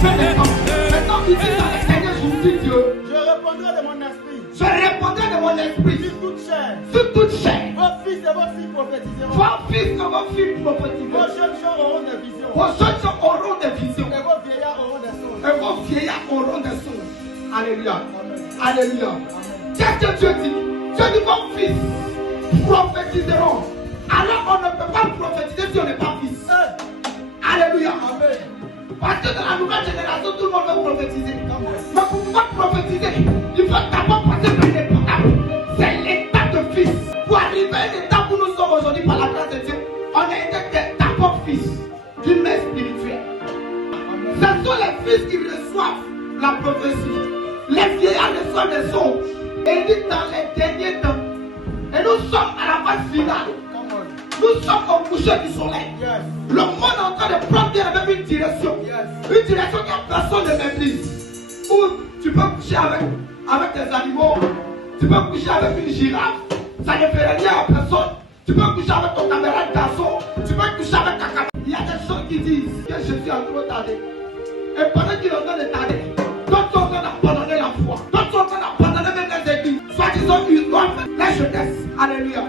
fait les temps. Maintenant, tu dis dans les Seigneur, je dis Dieu. Je répondrai de mon esprit. Je répondrai de mon esprit. Sur toute chair. Sur toute chair. Vos fils et vos filles prophétiseront. Vos fils et vos filles Vos prophétiseront. jeunes gens auront des visions. Vos jeunes gens auront des visions. Et vos vieillards auront des songes. Et vos vieillards auront des songes. Alléluia. Amen. Alléluia. Amen. Qu'est-ce que Dieu dit? Dieu dit vos fils prophétiseront. Alors on ne peut pas prophétiser si on n'est pas fils. Alléluia. Amen. Parce que dans la nouvelle génération, tout le monde veut prophétiser. Mais pour pouvoir prophétiser, il faut d'abord passer par une étape. C'est l'étape de fils. Pour arriver à l'étape où nous sommes aujourd'hui par la grâce de Dieu, on a été d'abord fils d'une mère spirituelle. Ce sont les fils qui reçoivent la prophétie. Les vieillards reçoivent les songes. Et dit dans les derniers temps. Et nous sommes à la phase finale. Nous sommes au coucher du soleil. Yes. Le monde est en train de prendre avec une direction. Yes. Une direction que personne ne maîtrise. Où tu peux coucher avec des animaux. Tu peux coucher avec une girafe. Ça ne fait rien à personne. Tu peux coucher avec ton camarade garçon. Tu peux coucher avec ta camarade. Il y a des gens qui disent que Jésus a trop tardé. Et pendant qu'il est en train de tarder, d'autres sont en train d'abandonner la foi. D'autres sont en train d'abandonner même les églises. Soit disant qu'ils doivent la jeunesse. Alléluia.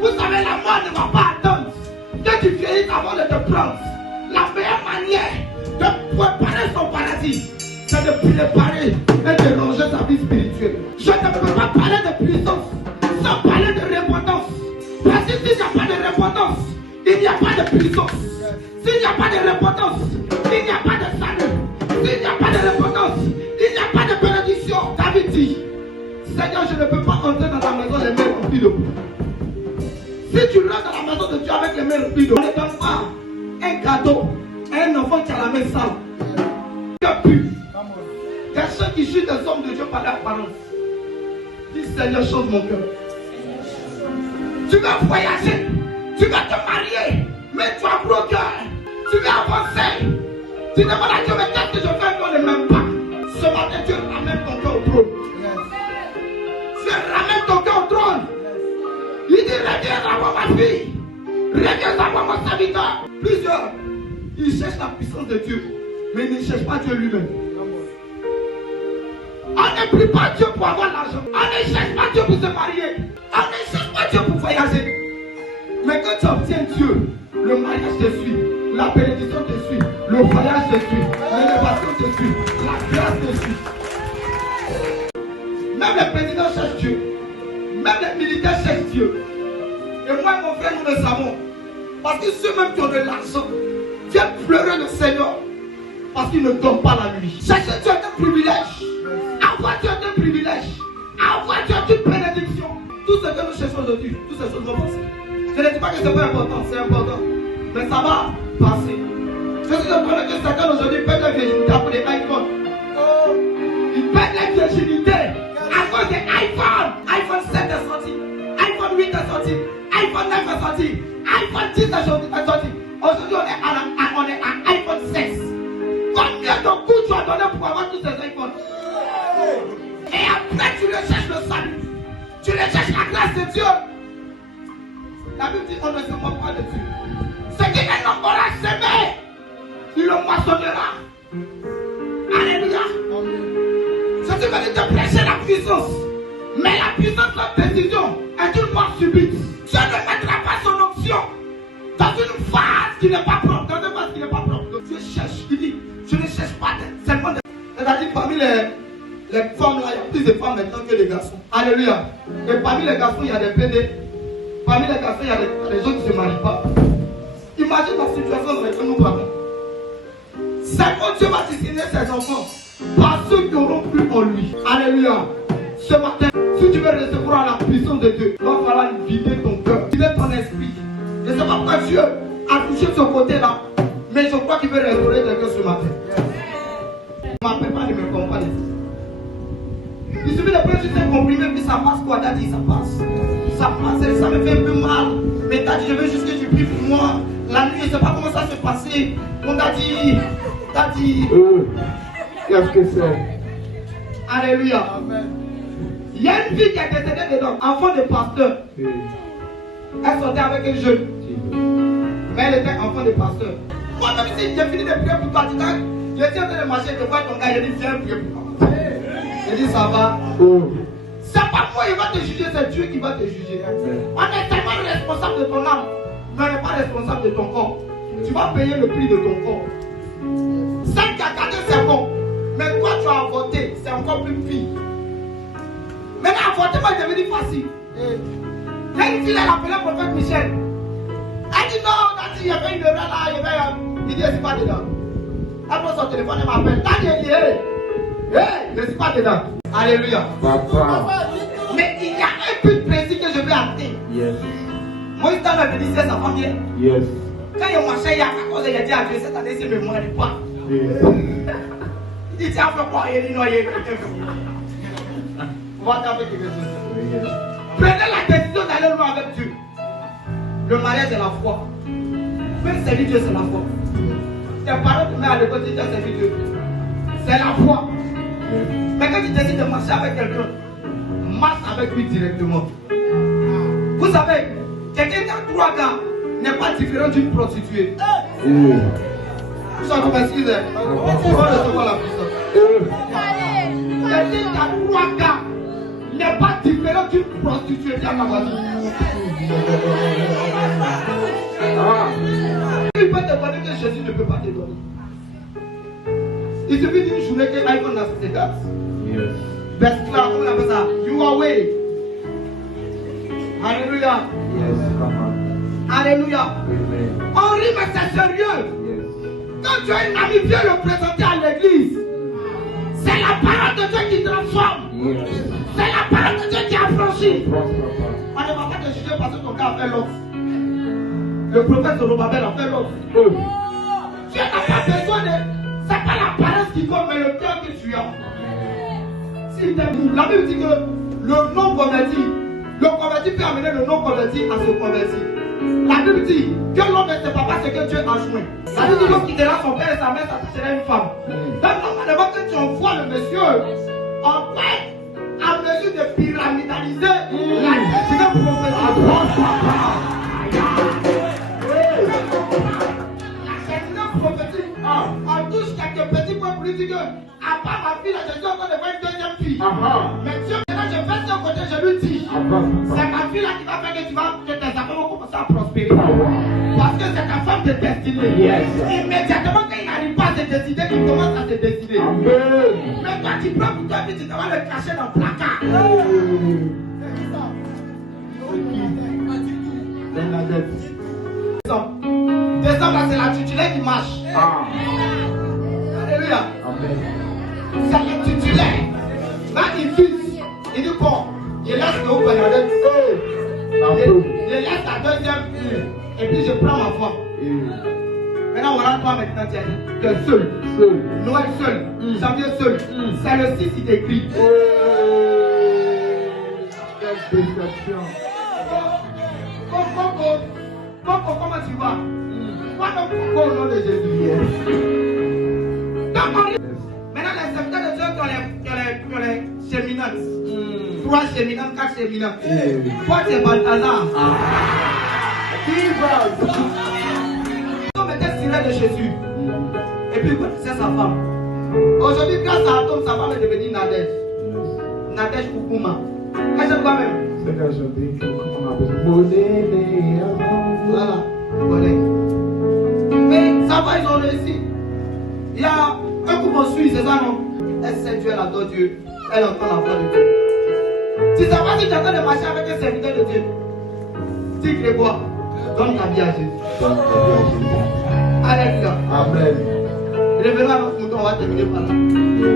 Vous savez, la mort ne va pas attendre que tu vieillisses avant de te prendre. La meilleure manière de préparer son paradis, c'est de préparer et de ranger sa vie spirituelle. Je ne peux pas parler de puissance sans parler de repentance. Parce que s'il n'y a pas de repentance, il n'y a pas de puissance. S'il n'y a pas de repentance, il n'y a pas de salut. S'il n'y a pas de repentance, il n'y a pas de bénédiction. David dit, Seigneur, je ne peux pas entrer dans ta maison les mains remplies de boue. Si tu rentres dans la maison de Dieu avec les mains remplies d'eau, on ne donne pas un cadeau à un enfant qui a la main sale. Que pue. Des gens qui jugent des hommes de Dieu par l'apparence. Dis Seigneur, change mon cœur. Tu vas voyager, tu vas te marier, mais tu as gros cœur. Tu vas avancer. Tu demandes à Dieu, mais qu'est-ce que je fais qu'on ne m'aime pas? Ce matin, Dieu ramène ton cœur au trône. Dieu ramène ton cœur au trône. Il dit, reviens à moi ma fille. Reviens à moi mon serviteur. Plusieurs, ils cherchent la puissance de Dieu, mais ils ne cherchent pas Dieu lui-même. On ne prie pas Dieu pour avoir l'argent. On ne cherche pas Dieu pour se marier. On ne cherche pas Dieu pour voyager. Mais quand tu obtiens Dieu, le mariage te suit, la bénédiction te suit, le voyage te suit, l'élévation te suit, la grâce te suit. Même les présidents cherchent Dieu. Même les militaires cherchent Dieu. Et moi et mon frère, nous le savons. Parce que ceux-mêmes qui ont de l'argent viennent pleurer le Seigneur. Parce qu'ils ne dorment pas la nuit. Chercher Dieu est un privilège. Avoir Dieu est un privilège. Avoir Dieu est une bénédiction. Tout ce que nous cherchons aujourd'hui, toutes ces choses vont passer. Je ne dis pas que ce n'est pas important, c'est important. Mais ça va passer. Je suis en train de dire que certains aujourd'hui perdent la virginité pour des iPhones. Ils perdent la virginité à cause des iPhones. iPhone 7 est sorti. iPhone 8 est sorti. iPhone 9 est sorti. iPhone 10 est sorti. Aujourd'hui, on est à iPhone 16. Combien de coups tu as donné pour avoir tous ces iPhones? Et après, tu recherches le salut. Tu recherches la grâce de Dieu. La Bible dit on ne se moque pas de Dieu. Ce qui est l'homme aura semé, il le moissonnera. Alléluia. Je suis venu te prêcher la puissance. Mais la puissance de la décision est une mort subite. Dieu ne mettra pas son option dans une phase qui n'est pas propre. Dans une phase qui n'est pas propre. Donc Dieu cherche. Il dit, je ne cherche pas seulement des... C'est-à-dire parmi les femmes là, il y a plus de femmes maintenant que les garçons. Alléluia. Et parmi les garçons, il y a des PD. Parmi les garçons, il y a des gens qui ne se marient pas. Imagine la situation dans laquelle nous parlons. C'est quand Dieu va dessiner ses enfants par ceux qui auront cru en lui. Alléluia. Ce matin, si tu veux recevoir la puissance de Dieu, il va falloir vider ton cœur, vider ton esprit. Je ne sais pas pourquoi Dieu a touché ce côté-là, mais je crois qu'il veut restaurer quelqu'un ce matin. Ne m'appelle pas, ne me comprends pas. Il suffit de prendre juste un comprimé, puis ça passe quoi? T'as dit, ça passe. Ça passe, ça me fait un peu mal. Mais t'as dit, je veux juste que tu pries pour moi. La nuit, je ne sais pas comment ça s'est passé. On t'a dit, qu'est-ce que c'est? Alléluia. Amen. Il y a une fille qui est décédée dedans, enfant de pasteur. Elle sortait avec un jeune. Mais elle était enfant de pasteur. Moi-même, si j'ai fini de prier pour toi, J'étais en train de marcher, je vois ton gars, je dis viens prier pour moi. Je dis ça va. C'est pas moi qui va te juger, c'est Dieu qui va te juger. On est tellement responsable de ton âme, mais on n'est pas responsable de ton corps. Tu vas payer le prix de ton corps. Celle qui a gardé, c'est bon. Mais toi, tu as avorté, c'est encore plus pire. Maintenant, l'avortement est devenu facile. Il y a une fille, elle a appelé le prophète Michel. Elle dit non, il y avait une erreur là, il dit je ne suis pas dedans. Elle prend son téléphone et m'appelle. Elle dit je ne suis pas dedans. Alléluia. Mais il y a un but précis que je veux atteindre. Yes. Moi, il m'a dit c'est sa famille. Yes. Quand il marchait il y a 14 ans, il a dit à Dieu cette année, c'est le mois de pas. Il dit tiens, fais quoi? Il dit non, il est on va t'appeler quelque chose. Prenez la décision d'aller loin avec Dieu. Le mariage c'est la foi. Même servir Dieu c'est la foi. Tes parents te mettent à l'école, tu as servi Dieu. C'est la foi. Mais quand tu décides de marcher avec quelqu'un, marche avec lui directement. Vous savez, quelqu'un qui a 3 gars n'est pas différent d'une prostituée. Vous savez, m'excusez. On va recevoir la puissance. Quelqu'un qui a 3 gars n'est pas différent d'une prostituée. Il peut te donner que Jésus ne peut pas te donner. Il suffit d'une journée que iPhone a ses dates. Best là, on appelle ça You are way. Alléluia. Alléluia. On rit, mais c'est sérieux. Quand tu as une amie, viens le présenter à l'église. C'est la parole de Dieu qui transforme. C'est la parole de Dieu qui affranchit. On ne va pas te juger parce que ton gars a fait l'offre. Le prophète Zorobabel a fait l'offre. Tu n'as pas besoin de. C'est pas l'apparence qui compte, mais le cœur que tu as. Si la Bible dit que le non converti, le converti peut amener le non converti à se convertir. La Bible dit que l'homme ne sait pas ce que Dieu a joint. La Bible dit que l'homme quittera son père et sa mère, ça touchera une femme. Donc normalement que tu envoies le monsieur en fait à mesure de pyramidaliser la destinée prophétique. Prophétique, on touche quelques petits points politiques. À part ma fille, je suis encore devant une deuxième fille. Mais Dieu, maintenant je fais son côté, je lui dis c'est ma fille là qui va faire que tes affaires vont commencer à prospérer. Parce que c'est ta femme de destinée. Immédiatement quand il n'arrive pas à se décider, il commence à se décider. Mais toi tu prends pour toi, tu vas le cacher dans le placard. Décembre là, c'est la titulaire qui marche. Alléluia. C'est la titulaire. Là, il fixe. Il dit bon, je laisse le haut Bernadette. Je laisse la deuxième. Et puis je prends ma foi. Maintenant, voilà toi maintenant, tu es seul. Noël seul. Janvier seul. C'est le 6 il écrit. Quelle déception. Coco, comment tu vas? Au nom de Jésus. Maintenant, les serviteurs de Dieu qui ont les séminantes. 3 séminantes, 4 séminantes. Toi, c'est Balthazar. On mettait Cyril de Jésus. Et puis, c'est sa femme. Aujourd'hui, grâce à Atom, sa femme est devenue Nadège. Nadège Koukouma. Qu'est-ce que tu vois même? C'est que je dis voilà. Mais ça va, ils ont réussi. Il y a un couple en Suisse, c'est ça non? Elle sait Dieu, elle adore Dieu. Elle entend la voix de Dieu. Tu sais pas si tu es en train de marcher avec un serviteur de Dieu. Dis Grégoire, donne ta vie à Jésus. Alléluia. Amen. Revenons à notre mouton, on va terminer par là.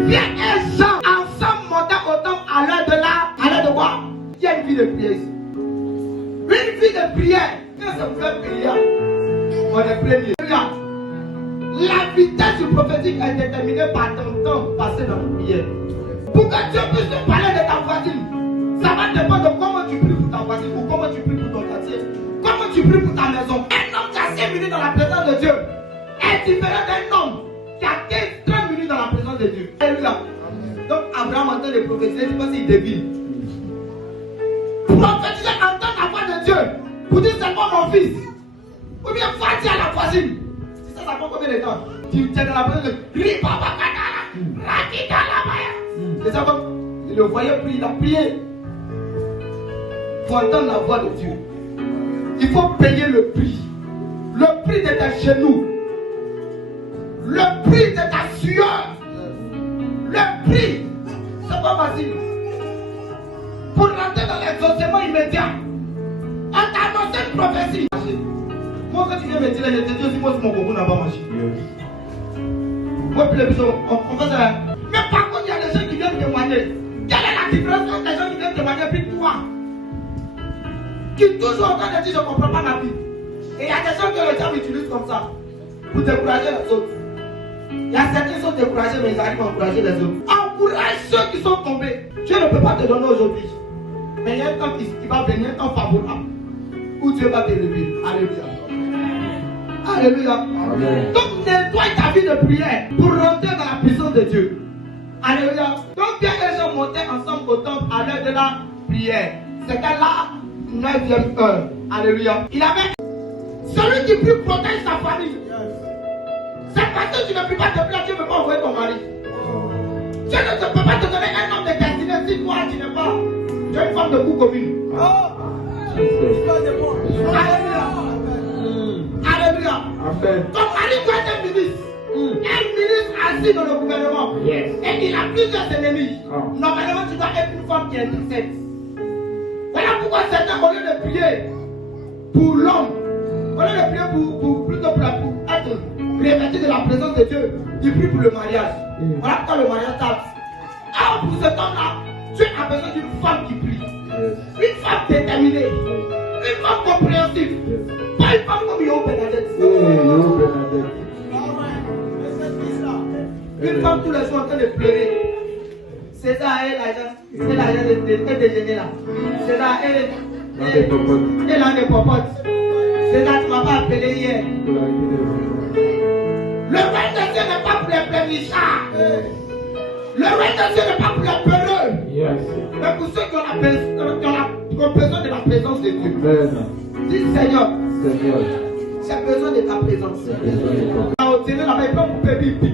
Viens et Jean ensemble montant au temple à l'heure de là. À l'heure de quoi? Il y a une vie de prière ici. Une vie de prière. Quand ça vous fait prière, on est premier. La vitesse du prophétique est déterminée par ton temps passé dans la prière. Pour que Dieu puisse te parler de ta voisine, ça va dépendre de comment tu pries pour ta voisine ou comment tu pries pour ton quartier. Comment tu pries pour ta maison. Un homme qui a 5 minutes dans la présence de Dieu est différent d'un homme qui a 30 minutes dans la présence de Dieu. Alléluia. Donc Abraham entend les prophéties, il pense qu'il devine. Prophétiser, entendre la voix de Dieu. Pour dire c'est moi mon fils. Ou bien va dire à la voisine. Si ça prend combien de temps? Tu es dans la présence de Dieu. Et ça, comme il le voyait prier, il a prié. Pour entendre la voix de Dieu, il faut payer le prix. Le prix de tes genoux. Le prix de ta sueur. Le prix. C'est pas facile. Pour rentrer dans l'exaucement immédiat, on t'a annoncé une prophétie. Moi, quand tu viens me dire, je te dis aussi, moi, mon coco n'a pas marché. Moi, puis les bisous, on fait ça. Mais par contre, il y a des gens qui viennent témoigner. Quelle est la différence entre les gens qui viennent témoigner puis toi qui toujours en train de dire je ne comprends pas ma vie. Et il y a des gens que le diable utilise comme ça pour décourager les autres. Il y a certains qui sont découragés, mais ils arrivent à encourager les autres. Encourage ceux qui sont tombés. Dieu ne peut pas te donner aujourd'hui. Mais il y a un temps qui va venir, un temps favorable, où Dieu va t'élever. Alléluia. Alléluia. Amen. Donc nettoie ta vie de prière pour rentrer dans la puissance de Dieu. Alléluia. Donc bien les gens montaient ensemble au temple à l'heure de la prière. C'était la 9e heure. Alléluia. Il avait celui qui prie protège sa famille. C'est parce que tu ne peux pas te plaire, Dieu ne peut pas envoyer ton mari. Dieu ne peut pas te donner un homme de destinée si toi tu n'es pas. Tu es une femme de goût commune. Alléluia. Alléluia. Amen. Ton mari doit être un ministre. Un ministre assis dans le gouvernement. Yes. Et il a plusieurs ennemis. Oh. Normalement, tu dois être une femme qui intercède. Voilà pourquoi certains, au lieu de prier pour l'homme, au lieu de prier pour être revêtu de la présence de Dieu, ils prient pour le mariage. Voilà pourquoi le mariage tarde. Alors pour cet homme-là, tu as besoin d'une femme qui prie. Une femme déterminée. Une femme compréhensive. Pas une femme comme Yo Bernadette. Une femme tous les jours en train de pleurer. C'est ça, c'est l'agent de déjeuner là. C'est ça, elle a des popotes. C'est ça, tu m'as pas appelé hier. Le règne de Dieu n'est pas pour les pleurnichards. Le règne de Dieu n'est pas pour les peureux. Mais pour ceux qui ont besoin de la présence de Dieu. Dis Seigneur, j'ai besoin de ta présence. Au télé là-bas, il peut couper pipi.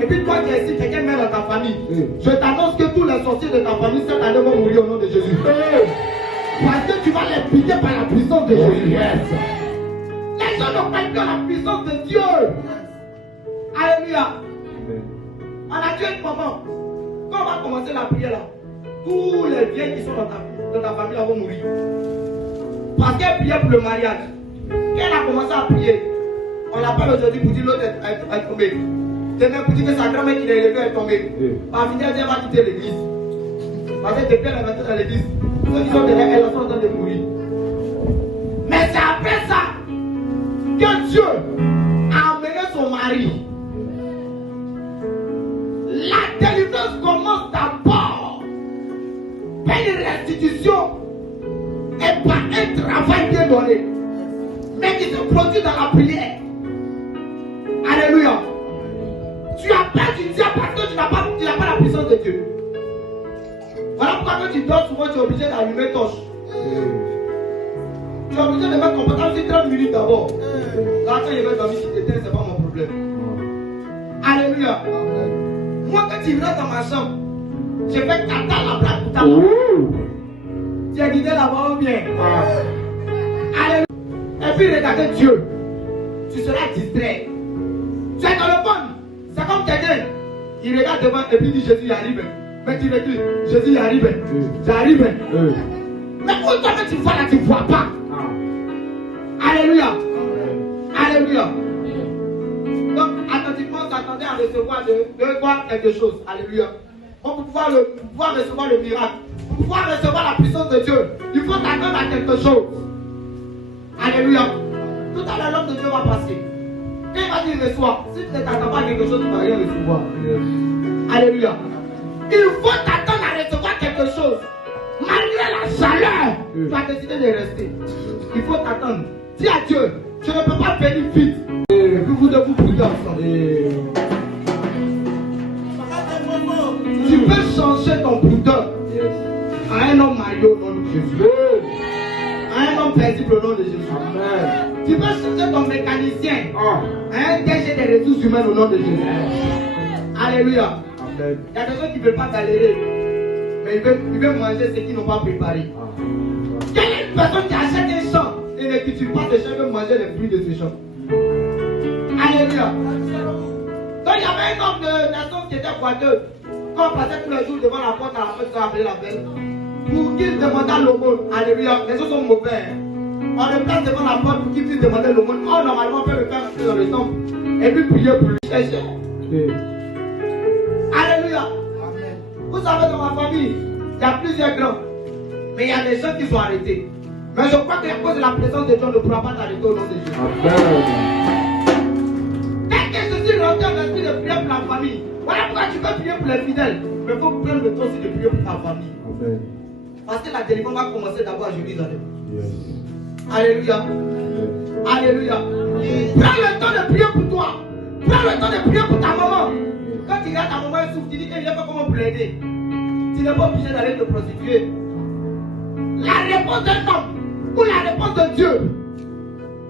Et puis toi qui es ici, quelqu'un meurt dans ta famille. Je t'annonce que tous les sorciers de ta famille cette année vont mourir au nom de Jésus. Parce que tu vas les piquer par la puissance de Jésus. Les gens n'ont pas peur la puissance de Dieu. Alléluia. On a tué une maman. Quand on va commencer la prière là, tous les biens qui sont dans ta famille là vont mourir. Parce qu'elle priait pour le mariage. Quand elle a commencé à prier, on l'appelle aujourd'hui pour dire l'autre est tombé. Demain pour dire que sa grand-mère qui l'a élevé est tombée. Par finir, elle va quitter l'église. Parce que depuis elle est rentrée dans l'église, ceux qui sont derrière elle sont en train de mourir. Mais c'est après ça que Dieu a amené son mari. La délivrance commence d'abord par une restitution et par un travail bien donné, mais qui se produit dans la prière. Alléluia. Tu as peur du diable parce que tu n'as pas la puissance de Dieu. Voilà pourquoi quand tu dors souvent tu es obligé d'allumer torche. Tu es obligé de mettre ton portable sur 30 minutes d'abord. Là quand il va dormir si tu éteins, c'est pas mon problème. Alléluia. Moi quand tu rentres dans ma chambre, je fais caca la blague pour ta maman. Tu as guidé là-bas ou bien. Alléluia. Et puis regardez Dieu. Tu seras distrait. Tu es dans le monde. C'est comme quelqu'un. Il regarde devant et puis il dit Jésus y arrive. Mais tu recule. Jésus y arrive. J'arrive. Mais où toi tu vois là, tu ne vois pas. Alléluia. Alléluia. Donc attentivement, s'attendait à recevoir de voir quelque chose. Alléluia. Pour pouvoir recevoir le miracle, pour pouvoir recevoir la puissance de Dieu, il faut t'attendre à quelque chose. Alléluia. Tout à l'heure, l'homme de Dieu va passer. Quand il va dire reçois, si tu ne t'attends pas à quelque chose, tu ne vas rien recevoir. Alléluia. Il faut t'attendre à recevoir quelque chose. Malgré la chaleur, tu vas décider de rester. Il faut t'attendre. Dis à Dieu, je ne peux pas venir vite. Et puis vous devez vous prier ensemble. Tu peux changer ton prudeur à un homme marié au nom de Jésus. À un homme paisible au nom de Jésus. Amen. Tu peux changer ton mécanicien. Un DG des ressources humaines au nom de Jésus. Alléluia. Il y a des gens qui ne veulent pas galérer. Mais ils veulent manger ce qu'ils n'ont pas préparé. Quelle est une personne qui achète un champ et ne cultive pas ce champ et veut manger les fruits de ce champ? Alléluia. Donc il y avait un homme de nation qui était boiteux. Quand on passait tous les jours devant la porte à la fête, on appelait la belle. Pour qu'il demandât l'aumône. Alléluia. Les autres sont mauvais. Hein. On le place devant la porte pour qu'il puisse demander l'aumône. Oh, normalement, on peut le faire dans le temple. Et puis prier pour lui chercher. Alléluia. Amen. Vous savez, dans ma famille, il y a plusieurs grands. Mais il y a des gens qui sont arrêtés. Mais je crois qu'à cause de la présence de Dieu, on ne pourra pas t'arrêter au nom de Jésus. Dès que Jésus rentre dans l'esprit de prière pour la famille, voilà pourquoi tu peux prier pour les fidèles. Mais il faut prendre le temps aussi de prier pour ta famille. Amen. Parce que la délivrance va commencer d'abord à Jérusalem. Yes. Alléluia. Amen. Alléluia. Amen. Prends le temps de prier pour toi. Prends le temps de prier pour ta maman. Quand tu regardes ta maman, elle souffre, tu dis, il n'y a pas comment pour l'aider. Tu n'es pas obligé d'aller te prostituer. La réponse d'un homme ou la réponse de Dieu,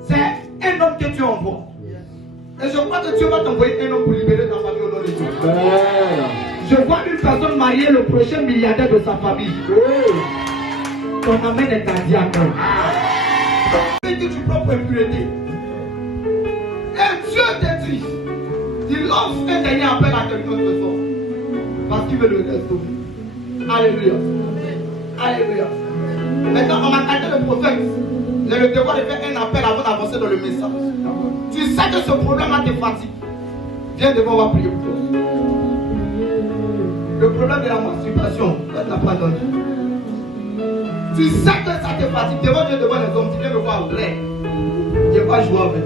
c'est un homme que tu envoies. Et je crois que Dieu va t'envoyer un homme pour libérer ta famille au nom de Dieu. Je vois une personne mariée, le prochain milliardaire de sa famille. Ton amen est un diable. Et que tu prends pour impureté. Et Dieu te dit, il lance un dernier appel à quelqu'un ce soir. Parce qu'il veut le restaurer. Alléluia. Alléluia. Maintenant, on m'a traité le prophète. J'ai le devoir de faire un appel avant d'avancer dans le message. Tu sais que ce problème-là te fatigue. Viens devant, on va prier pour toi. Le problème de la masturbation, tu n'as pas donné. Tu sais que ça te fatigue. Devant Dieu, devant les hommes, tu viens me voir vrai. Je ne vais pas jouer avec.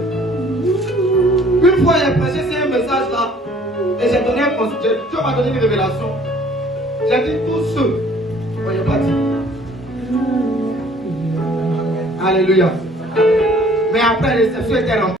Une fois, j'ai prêché sur un message là. Et j'ai donné un conseil. Dieu m'a donné une révélation. J'ai dit tous ceux. Bon, il n'y a pas dit. Alléluia. Mais après, les réception était remplie.